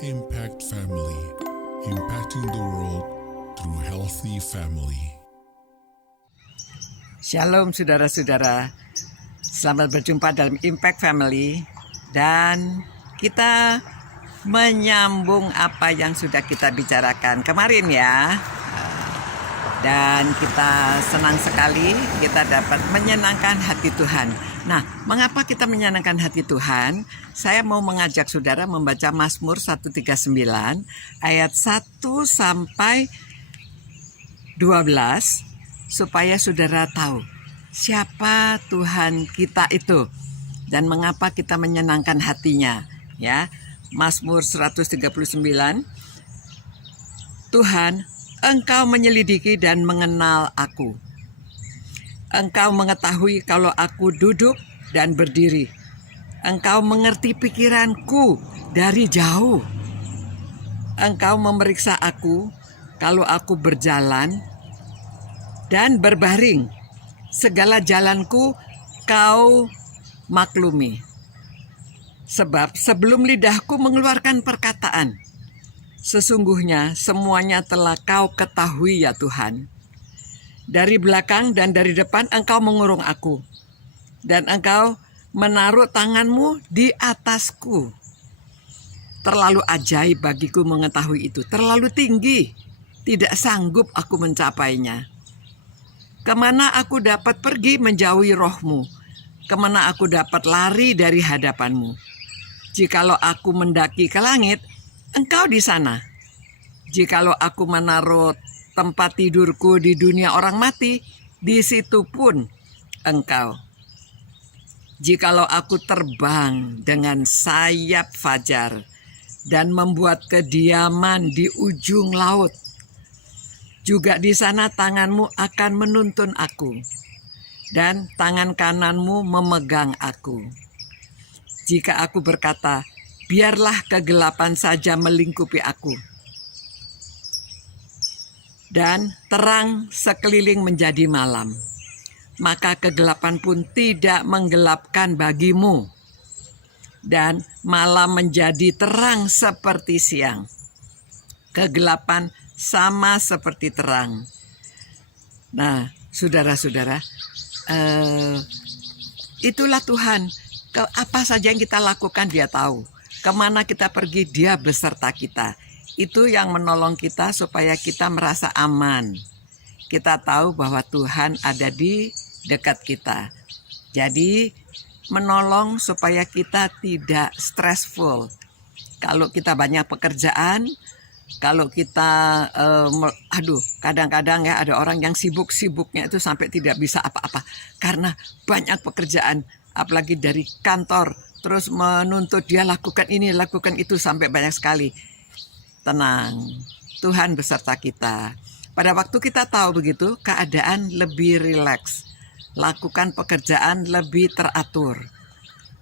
Impact Family, impacting the world through healthy family. Shalom saudara-saudara, selamat berjumpa dalam Impact Family. Dan kita menyambung apa yang sudah kita bicarakan kemarin ya. Dan kita senang sekali kita dapat menyenangkan hati Tuhan. Nah, mengapa kita menyenangkan hati Tuhan? Saya mau mengajak saudara membaca Mazmur 139 ayat 1 sampai 12 supaya saudara tahu siapa Tuhan kita itu dan mengapa kita menyenangkan hatinya, ya. Mazmur 139. Tuhan, Engkau menyelidiki dan mengenal aku. Engkau mengetahui kalau aku duduk dan berdiri. Engkau mengerti pikiranku dari jauh. Engkau memeriksa aku kalau aku berjalan dan berbaring. Segala jalanku Kau maklumi. Sebab sebelum lidahku mengeluarkan perkataan, sesungguhnya semuanya telah Kau ketahui ya Tuhan. Dari belakang dan dari depan Engkau mengurung aku. Dan Engkau menaruh tangan-Mu di atasku. Terlalu ajaib bagiku mengetahui itu. Terlalu tinggi. Tidak sanggup aku mencapainya. Kemana aku dapat pergi menjauhi roh-Mu? Kemana aku dapat lari dari hadapan-Mu? Jikalau aku mendaki ke langit, Engkau di sana. Jikalau aku menaruh tempat tidurku di dunia orang mati, di situ pun Engkau. Jikalau aku terbang dengan sayap fajar dan membuat kediaman di ujung laut, juga di sana tangan-Mu akan menuntun aku, dan tangan kanan-Mu memegang aku. Jika aku berkata, biarlah kegelapan saja melingkupi aku, dan terang sekeliling menjadi malam, maka kegelapan pun tidak menggelapkan bagimu, dan malam menjadi terang seperti siang. Kegelapan sama seperti terang. Nah, saudara-saudara, itulah Tuhan. Apa saja yang kita lakukan Dia tahu. Kemana kita pergi Dia beserta kita. Itu yang menolong kita supaya kita merasa aman. Kita tahu bahwa Tuhan ada di dekat kita. Jadi menolong supaya kita tidak stressful. Kalau kita banyak pekerjaan, kalau kita kadang-kadang ya ada orang yang sibuk-sibuknya itu sampai tidak bisa apa-apa karena banyak pekerjaan, apalagi dari kantor, terus menuntut dia lakukan ini, lakukan itu sampai banyak sekali. Tenang, Tuhan beserta kita. Pada waktu kita tahu begitu, keadaan lebih rileks, lakukan pekerjaan lebih teratur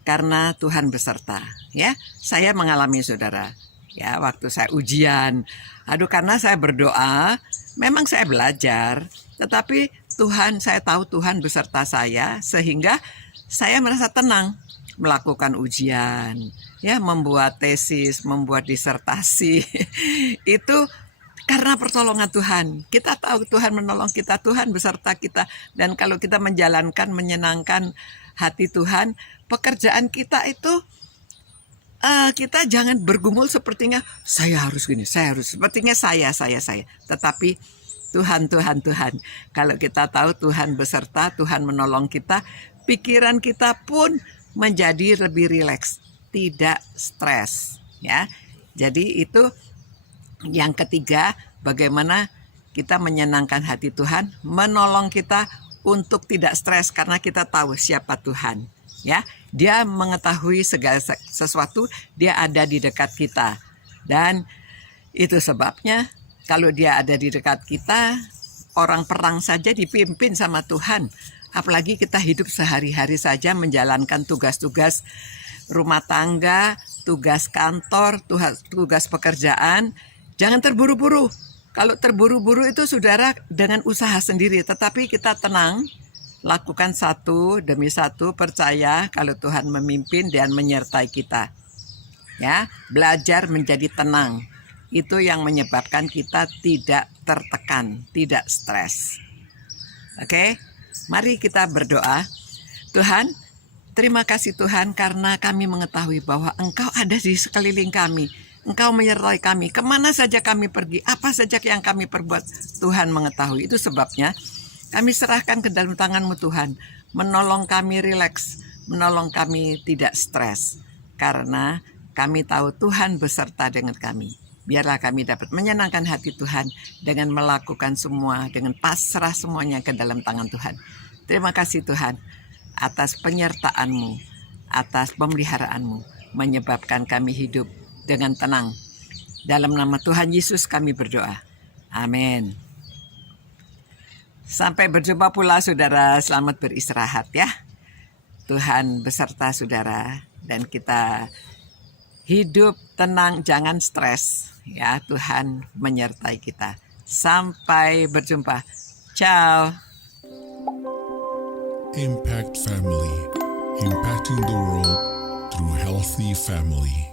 karena Tuhan beserta. Ya, saya mengalami saudara. Ya, waktu saya ujian, karena saya berdoa, memang saya belajar, tetapi Tuhan, saya tahu Tuhan beserta saya, sehingga saya merasa tenang melakukan ujian, ya, membuat tesis, membuat disertasi. Itu karena pertolongan Tuhan. Kita tahu Tuhan menolong kita, Tuhan beserta kita, dan kalau kita menjalankan, menyenangkan hati Tuhan, pekerjaan kita itu kita jangan bergumul sepertinya saya harus gini, saya harus sepertinya saya. Tetapi Tuhan. Kalau kita tahu Tuhan beserta, Tuhan menolong kita, pikiran kita pun menjadi lebih rileks, tidak stres, ya. Jadi itu yang ketiga, bagaimana kita menyenangkan hati Tuhan, menolong kita untuk tidak stres karena kita tahu siapa Tuhan. Ya, Dia mengetahui segala sesuatu, Dia ada di dekat kita. Dan itu sebabnya kalau Dia ada di dekat kita, orang perang saja dipimpin sama Tuhan. Apalagi kita hidup sehari-hari saja menjalankan tugas-tugas rumah tangga, tugas kantor, tugas pekerjaan. Jangan terburu-buru. Kalau terburu-buru itu saudara dengan usaha sendiri, tetapi kita tenang. Lakukan satu demi satu, percaya kalau Tuhan memimpin dan menyertai kita. Ya, belajar menjadi tenang. Itu yang menyebabkan kita tidak tertekan, tidak stres. Oke, mari kita berdoa. Tuhan, terima kasih Tuhan karena kami mengetahui bahwa Engkau ada di sekeliling kami. Engkau menyertai kami, kemana saja kami pergi, apa saja yang kami perbuat, Tuhan mengetahui. Itu sebabnya kami serahkan ke dalam tangan-Mu Tuhan, menolong kami rileks, menolong kami tidak stres. Karena kami tahu Tuhan beserta dengan kami. Biarlah kami dapat menyenangkan hati Tuhan dengan melakukan semua, dengan pasrah semuanya ke dalam tangan Tuhan. Terima kasih Tuhan atas penyertaan-Mu, atas pemeliharaanmu, menyebabkan kami hidup dengan tenang. Dalam nama Tuhan Yesus kami berdoa. Amin. Sampai berjumpa pula saudara, selamat beristirahat ya. Tuhan beserta saudara dan kita hidup tenang, jangan stres ya. Tuhan menyertai kita. Sampai berjumpa. Ciao. Impact Family, impacting the world through healthy family.